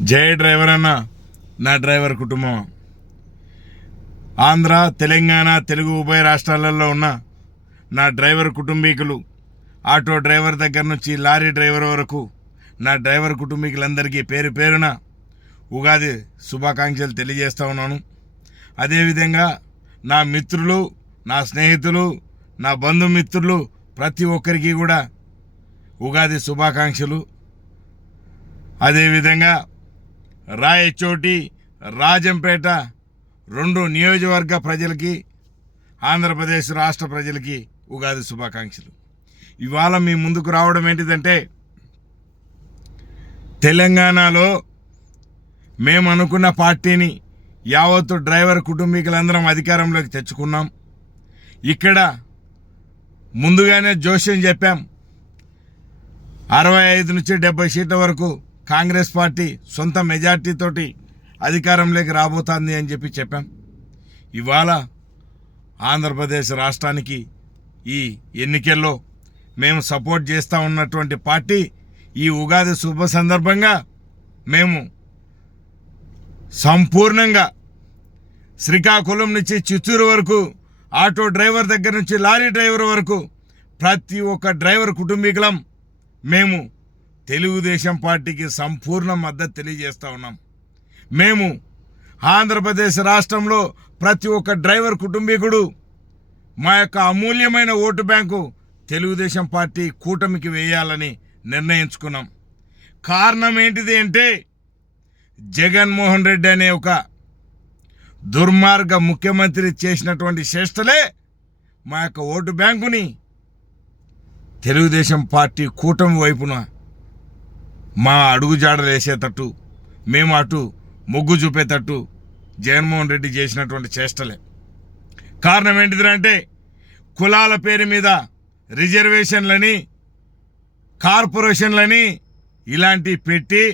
జయ driver అన్న. నా driver కుటుంబం. ఆంధ్ర తెలంగాణ తెలుగు ఉభయ రాష్ట్రాలలో ఉన్న నా డ్రైవర్ కుటుంబీకులు ఆటో డ్రైవర్ దగ్గర నుంచి లారీ డ్రైవర్ వరకు నా డ్రైవర్ కుటుంబీకులందరికీ పేరు పేరున ఉగాది శుభాకాంక్షలు తెలియజేస్తూ ఉన్నాను. అదేవిధంగా నా మిత్రులు నా స్నేహితులు నా బంధుమిత్రులు ప్రతి ఒక్కరికి కూడా ఉగాది శుభాకాంక్షలు. అదేవిధంగా రాయచోటి రాజంపేట రెండు నియోజకవర్గ ప్రజలకి ఆంధ్రప్రదేశ్ రాష్ట్ర ప్రజలకి ఉగాది శుభాకాంక్షలు. ఇవాళ మీ ముందుకు రావడం ఏంటిదంటే తెలంగాణలో మేము అనుకున్న పార్టీని యావత్తు డ్రైవర్ కుటుంబీకులందరం అధికారంలోకి తెచ్చుకున్నాం. ఇక్కడ ముందుగానే జోష్యం చెప్పాం. అరవై ఐదు నుంచి డెబ్బై సీట్ల వరకు కాంగ్రెస్ పార్టీ సొంత మెజార్టీతోటి అధికారంలోకి రాబోతోంది అని చెప్పి చెప్పాం. ఇవాళ ఆంధ్రప్రదేశ్ రాష్ట్రానికి ఈ ఎన్నికల్లో మేము సపోర్ట్ చేస్తూ ఉన్నటువంటి పార్టీ ఈ ఉగాది శుభ సందర్భంగా మేము సంపూర్ణంగా శ్రీకాకుళం నుంచి చిత్తూరు వరకు ఆటో డ్రైవర్ దగ్గర నుంచి లారీ డ్రైవర్ వరకు ప్రతి ఒక్క డ్రైవర్ కుటుంబీకులం మేము తెలుగుదేశం పార్టీకి సంపూర్ణ మద్దతు తెలియజేస్తూ ఉన్నాం. మేము ఆంధ్రప్రదేశ్ రాష్ట్రంలో ప్రతి ఒక్క డ్రైవర్ కుటుంబీకుడు మా యొక్క అమూల్యమైన ఓటు బ్యాంకు తెలుగుదేశం పార్టీ కూటమికి వేయాలని నిర్ణయించుకున్నాం. కారణం ఏంటిది అంటే జగన్మోహన్ రెడ్డి అనే ఒక దుర్మార్గ ముఖ్యమంత్రి చేసినటువంటి చేష్టలే మా యొక్క ఓటు బ్యాంకుని తెలుగుదేశం పార్టీ కూటమి వైపున మా అడుగుజాడలు వేసేటట్టు మేము అటు మొగ్గు చూపేటట్టు జగన్మోహన్ రెడ్డి చేసినటువంటి చేష్టలే. కారణం ఏంటిదంటే కులాల పేరు మీద రిజర్వేషన్లని కార్పొరేషన్లని ఇలాంటివి పెట్టి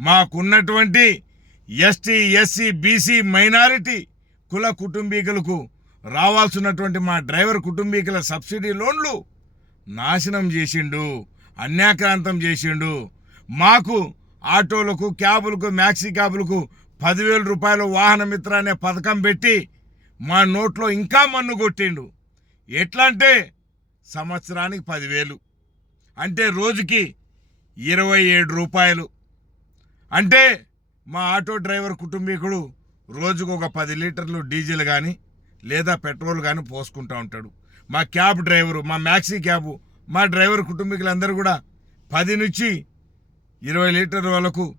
మాకున్నటువంటి ఎస్టీ ఎస్సీ బీసీ మైనారిటీ కుల కుటుంబీకులకు రావాల్సినటువంటి మా డ్రైవర్ కుటుంబీకుల సబ్సిడీ లోన్లు నాశనం చేసిండు అన్యాక్రాంతం చేసిండు మాకు ఆటోలకు క్యాబులకు మ్యాక్సీ క్యాబులకు పదివేల రూపాయలు వాహన మిత్ర అనే పథకం పెట్టి మా నోట్లో ఇంకా మన్ను కొట్టిండు. ఎట్లా అంటే సంవత్సరానికి పదివేలు. అంటే రోజుకి ఇరవై ఏడు రూపాయలు. అంటే మా ఆటో డ్రైవర్ కుటుంబీకుడు రోజుకు ఒక పది లీటర్లు డీజిల్ కానీ లేదా పెట్రోల్ కానీ పోసుకుంటూ ఉంటాడు. మా క్యాబ్ డ్రైవరు మా మ్యాక్సీ క్యాబు మా డ్రైవర్ కుటుంబీకులందరూ కూడా పది నుంచి ఇరవై లీటర్ల వరకు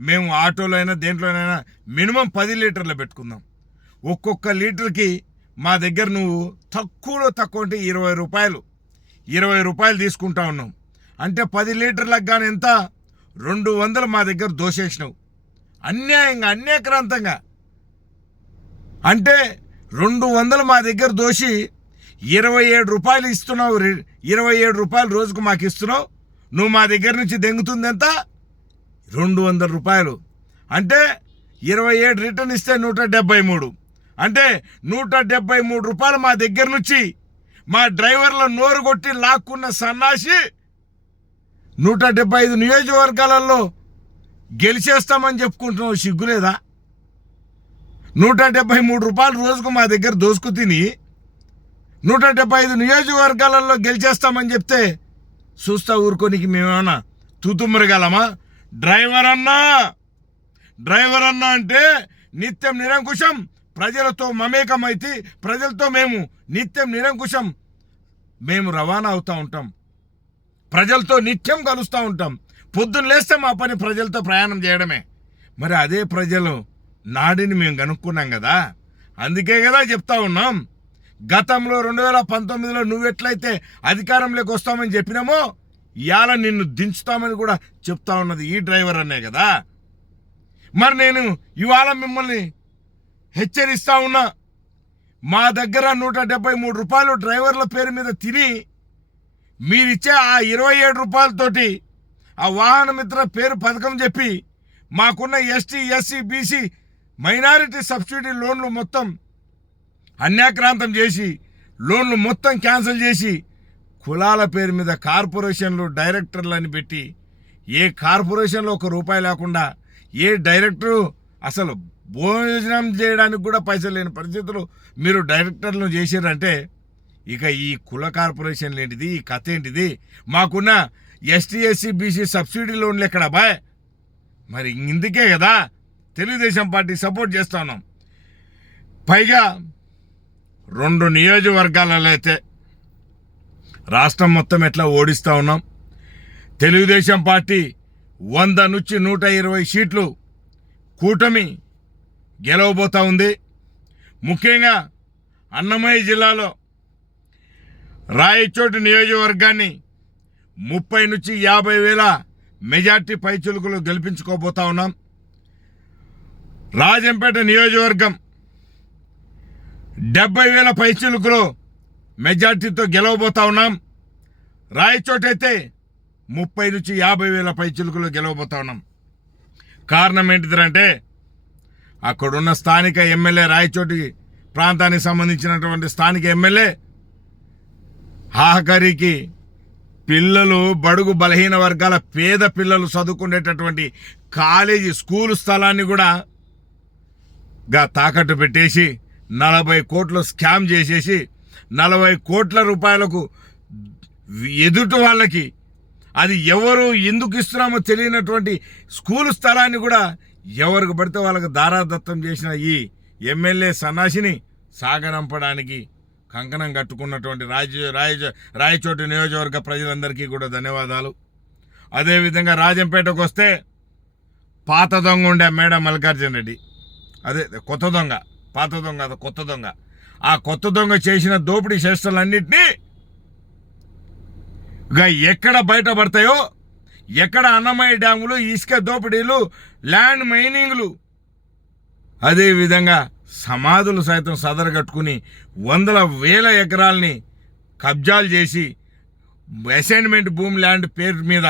మేము ఆటోలో అయినా దేంట్లోనైనా మినిమం పది లీటర్లు పెట్టుకుందాం. ఒక్కొక్క లీటర్కి మా దగ్గర నువ్వు తక్కువలో తక్కువ అంటే ఇరవై రూపాయలు ఇరవై రూపాయలు తీసుకుంటా ఉన్నాం. అంటే పది లీటర్లకు కానీ ఎంత? రెండు వందలు మా దగ్గర దోషేసినావు. అన్యాయంగా అన్యాక్రాంతంగా. అంటే రెండు వందలు మా దగ్గర దోషి ఇరవై ఏడు రూపాయలు ఇస్తున్నావు ఇరవై ఏడు రూపాయలు రోజుకు మాకు ఇస్తున్నావు. నువ్వు మా దగ్గర నుంచి దెంగుతుంది ఎంత? రెండు వందల రూపాయలు. అంటే ఇరవై ఏడు రిటర్న్ ఇస్తే నూట డెబ్బై మూడు. అంటే నూట డెబ్బై మూడు రూపాయలు మా దగ్గర నుంచి మా డ్రైవర్ల నోరు కొట్టి లాక్కున్న సన్నాసి నూట డెబ్బై ఐదు నియోజకవర్గాలలో గెలిచేస్తామని చెప్పుకుంటున్నావు సిగ్గులేదా? నూట డెబ్బై మూడు రూపాయలు రోజుకు మా దగ్గర దోసుకు తిని నూట డెబ్బై ఐదు నియోజకవర్గాలలో గెలిచేస్తామని చెప్తే చూస్తా ఊరుకోనికి మేమేమన్నా తూతుమ్మరగలమా డ్రైవర్ అన్నా! డ్రైవర్ అన్నా అంటే నిత్యం నిరంకుశం. ప్రజలతో మమేకమైతే ప్రజలతో మేము నిత్యం నిరంకుశం. మేము రవాణా అవుతూ ఉంటాం. ప్రజలతో నిత్యం కలుస్తూ ఉంటాం. పొద్దున్న లేస్తే మా పని ప్రజలతో ప్రయాణం చేయడమే. మరి అదే ప్రజలు నాడిని మేము కనుక్కున్నాం కదా? అందుకే కదా చెప్తా ఉన్నాం. గతంలో రెండు వేల పంతొమ్మిదిలో నువ్వు ఎట్లయితే అధికారంలోకి వస్తామని చెప్పినామో ఇవాళ నిన్ను దించుతామని కూడా చెప్తా ఉన్నది ఈ డ్రైవర్ అనే కదా. మరి నేను ఇవాళ మిమ్మల్ని హెచ్చరిస్తా ఉన్నా మా దగ్గర నూట డెబ్బై మూడు రూపాయలు డ్రైవర్ల పేరు మీద తిని మీరిచ్చే ఆ ఇరవై ఏడు రూపాయలతోటి ఆ వాహన మిత్ర పేరు పథకం చెప్పి మాకున్న ST SC BC minority subsidy లోన్లు మొత్తం అన్యాక్రాంతం చేసి లోన్లు మొత్తం క్యాన్సిల్ చేసి కులాల పేరు మీద కార్పొరేషన్లు డైరెక్టర్లు అని పెట్టి ఏ కార్పొరేషన్లో ఒక రూపాయి లేకుండా ఏ డైరెక్టరు అసలు భోజనం చేయడానికి కూడా పైసలు లేని పరిస్థితులు మీరు డైరెక్టర్లు చేశారంటే ఇక ఈ కుల కార్పొరేషన్లు ఏంటిది ఈ కథ ఏంటిది? మాకున్న ఎస్టీ ఎస్సీ బీసీ సబ్సిడీ లోన్లు ఎక్కడ బాయ్? మరి ఇందుకే కదా తెలుగుదేశం పార్టీ సపోర్ట్ చేస్తా ఉన్నాం పైగా రెండు నియోజకవర్గాలలో అయితే రాష్ట్రం మొత్తం ఎట్లా ఓడిస్తూ ఉన్నాం? తెలుగుదేశం పార్టీ వంద నుంచి నూట ఇరవై సీట్లు కూటమి గెలవబోతూ ఉంది. ముఖ్యంగా అన్నమయ్య జిల్లాలో రాయచోటి నియోజకవర్గాన్ని ముప్పై నుంచి యాభై వేల మెజార్టీ పైచులుకులు గెలిపించుకోబోతా ఉన్నాం. రాజంపేట నియోజకవర్గం డెబ్బై వేల పైచులుకులు మెజార్టీతో గెలవబోతా ఉన్నాం. రాయచోట అయితే ముప్పై నుంచి యాభై వేల పైచులుకులు గెలవబోతా ఉన్నాం. కారణం ఏంటిదంటే అక్కడున్న స్థానిక ఎమ్మెల్యే రాయచోటి ప్రాంతానికి సంబంధించినటువంటి స్థానిక ఎమ్మెల్యే హాహకరికి పిల్లలు బడుగు బలహీన వర్గాల పేద పిల్లలు చదువుకునేటటువంటి కాలేజీ స్కూల్ స్థలాన్ని కూడా గా తాకట్టు పెట్టేసి నలభై కోట్లు స్కామ్ చేసేసి నలభై కోట్ల రూపాయలకు ఎదుటి వాళ్ళకి అది ఎవరు ఎందుకు ఇస్తున్నామో తెలియనటువంటి స్కూల్ స్థలాన్ని కూడా ఎవరికి పడితే వాళ్ళకి దారాదత్తం చేసిన ఈ ఎమ్మెల్యే సన్నాసిని సాగనంపడానికి కంకణం కట్టుకున్నటువంటి రాజ రాయ రాయచోటి నియోజకవర్గ ప్రజలందరికీ కూడా ధన్యవాదాలు. అదేవిధంగా రాజంపేటకు వస్తే పాత దొంగ ఉండే మేడం మల్లికార్జున రెడ్డి అదే కొత్త దొంగ. పాత దొంగ అది కొత్త దొంగ. ఆ కొత్త దొంగ చేసిన దోపిడీ చేష్టలన్నింటినీ ఇక ఎక్కడ బయటపడతాయో ఎక్కడ అన్నమయ్య డ్యాములు ఇసుక దోపిడీలు ల్యాండ్ మైనింగ్లు అదేవిధంగా సమాధులు సైతం సదరగట్టుకుని వందల వేల ఎకరాల్ని కబ్జాలు చేసి అసైన్మెంట్ భూమి ల్యాండ్ పేరు మీద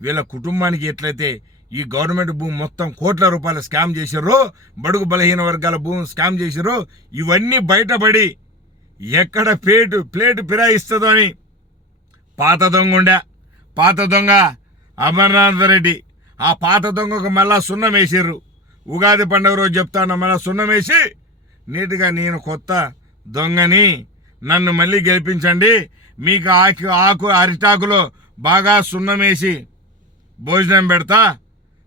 వీళ్ళ కుటుంబానికి ఎట్లయితే ఈ గవర్నమెంట్ భూమి మొత్తం కోట్ల రూపాయల స్కామ్ చేసారో బడుగు బలహీన వర్గాల భూమి స్కామ్ చేసారో ఇవన్నీ బయటపడి ఎక్కడ ప్లేటు ప్లేటు ఫిరాయిస్తుందో అని పాత దొంగ ఉండే. పాత దొంగ అమర్నాథ్ రెడ్డి. ఆ పాత దొంగకు మళ్ళా సున్నం వేసారు ఉగాది పండుగ రోజు చెప్తాను మళ్ళా సున్నం వేసి నీట్గా నేను కొత్త దొంగని నన్ను మళ్ళీ గెలిపించండి. మీకు ఆకు ఆకు అరిటాకులో బాగా సున్నం వేసి భోజనం పెడతా.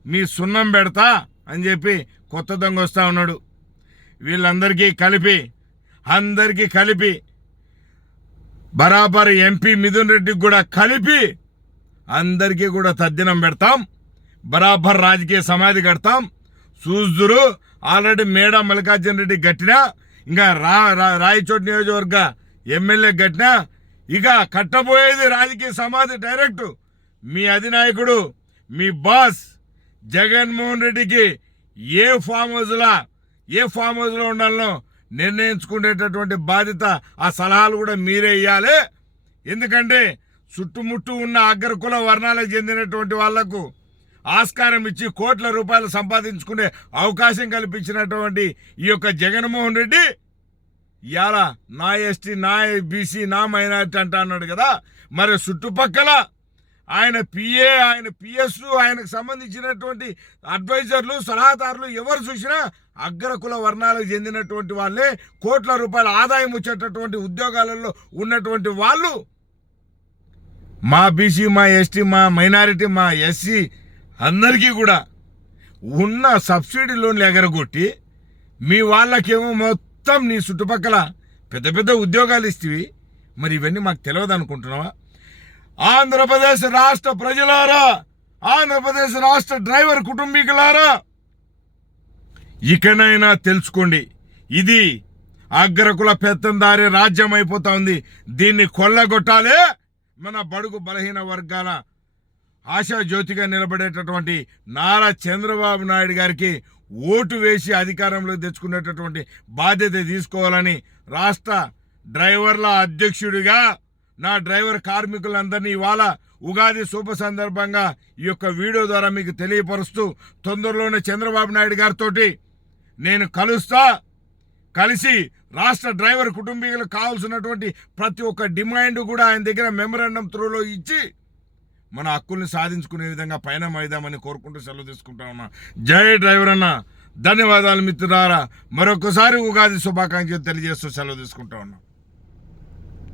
మీ సున్నం పెడతా అని చెప్పి కొత్త దొంగ వస్తా ఉన్నాడు. వీళ్ళందరికీ కలిపి అందరికీ కలిపి బరాబర్ ఎంపీ మిథున్ రెడ్డికి కూడా కలిపి అందరికీ కూడా తద్దినం పెడతాం. బరాబర్ రాజకీయ సమాధి కడతాం. చూస్తురు ఆల్రెడీ మేడ మల్లికార్జున రెడ్డి గట్టినా ఇంకా రా రా- రాయచోటి నియోజకవర్గ ఎమ్మెల్యే గట్టినా ఇక కట్టబోయేది రాజకీయ సమాధి డైరెక్ట్. మీ అధినాయకుడు మీ బాస్ జగన్మోహన్ రెడ్డికి ఏ ఫామ్ హౌస్లా ఏ ఫామ్ హౌస్లో ఉండాలనో నిర్ణయించుకునేటటువంటి బాధ్యత ఆ సలహాలు కూడా మీరే ఇవ్వాలి ఎందుకంటే చుట్టుముట్టు ఉన్న అగ్రకుల వర్ణాలకు చెందినటువంటి వాళ్ళకు ఆస్కారం ఇచ్చి కోట్ల రూపాయలు సంపాదించుకునే అవకాశం కల్పించినటువంటి ఈ యొక్క జగన్మోహన్ రెడ్డి ఇవాళ నా ఎస్టీ నా బీసీ నా మైనార్టీ అంటా అన్నాడు కదా. మరి చుట్టుపక్కల ఆయన పిఏ ఆయన పిఎస్ ఆయనకు సంబంధించినటువంటి అడ్వైజర్లు సలహాదారులు ఎవరు చూసినా అగ్రకుల వర్ణాలకు చెందినటువంటి వాళ్ళే కోట్ల రూపాయల ఆదాయం వచ్చేటటువంటి ఉద్యోగాలలో ఉన్నటువంటి వాళ్ళు. మా బీసీ మా ఎస్టీ మా మైనారిటీ మా ఎస్సీ అందరికీ కూడా ఉన్న సబ్సిడీ లోన్లు ఎగరగొట్టి మీ వాళ్ళకేమో మొత్తం నీ చుట్టుపక్కల పెద్ద పెద్ద ఉద్యోగాలు ఇస్తేవి. మరి ఇవన్నీ మాకు తెలియదు అనుకుంటున్నావా ఆంధ్రప్రదేశ్ రాష్ట్ర ప్రజలారా ఆంధ్రప్రదేశ్ రాష్ట్ర డ్రైవర్ కుటుంబీకులారా ఇకనైనా తెలుసుకోండి. ఇది అగ్రకుల పెత్తందారి రాజ్యం అయిపోతా ఉంది. దీన్ని కొల్లగొట్టాలి మన బడుగు బలహీన వర్గాల ఆశా జ్యోతిగా నిలబడేటటువంటి నారా చంద్రబాబు నాయుడు గారికి ఓటు వేసి అధికారంలోకి తెచ్చుకునేటటువంటి బాధ్యత తీసుకోవాలని రాష్ట్ర డ్రైవర్ల అధ్యక్షుడిగా నా డ్రైవర్ కార్మికులందరినీ ఇవాళ ఉగాది శుభ సందర్భంగా ఈ యొక్క వీడియో ద్వారా మీకు తెలియపరుస్తూ తొందరలోనే చంద్రబాబు నాయుడు గారితో నేను కలుస్తా కలిసి రాష్ట్ర డ్రైవర్ కుటుంబీకులకు కావాల్సినటువంటి ప్రతి ఒక్క డిమాండ్ కూడా ఆయన దగ్గర మెమరాండం త్రూలో ఇచ్చి మన హక్కుల్ని సాధించుకునే విధంగా పైన మైదామని కోరుకుంటూ సెలవు తీసుకుంటా ఉన్నా జై డ్రైవర్ అన్న. ధన్యవాదాలు మిత్రులారా. మరొకసారి ఉగాది శుభాకాంక్షలు తెలియజేస్తూ సెలవు తీసుకుంటా ఉన్నాం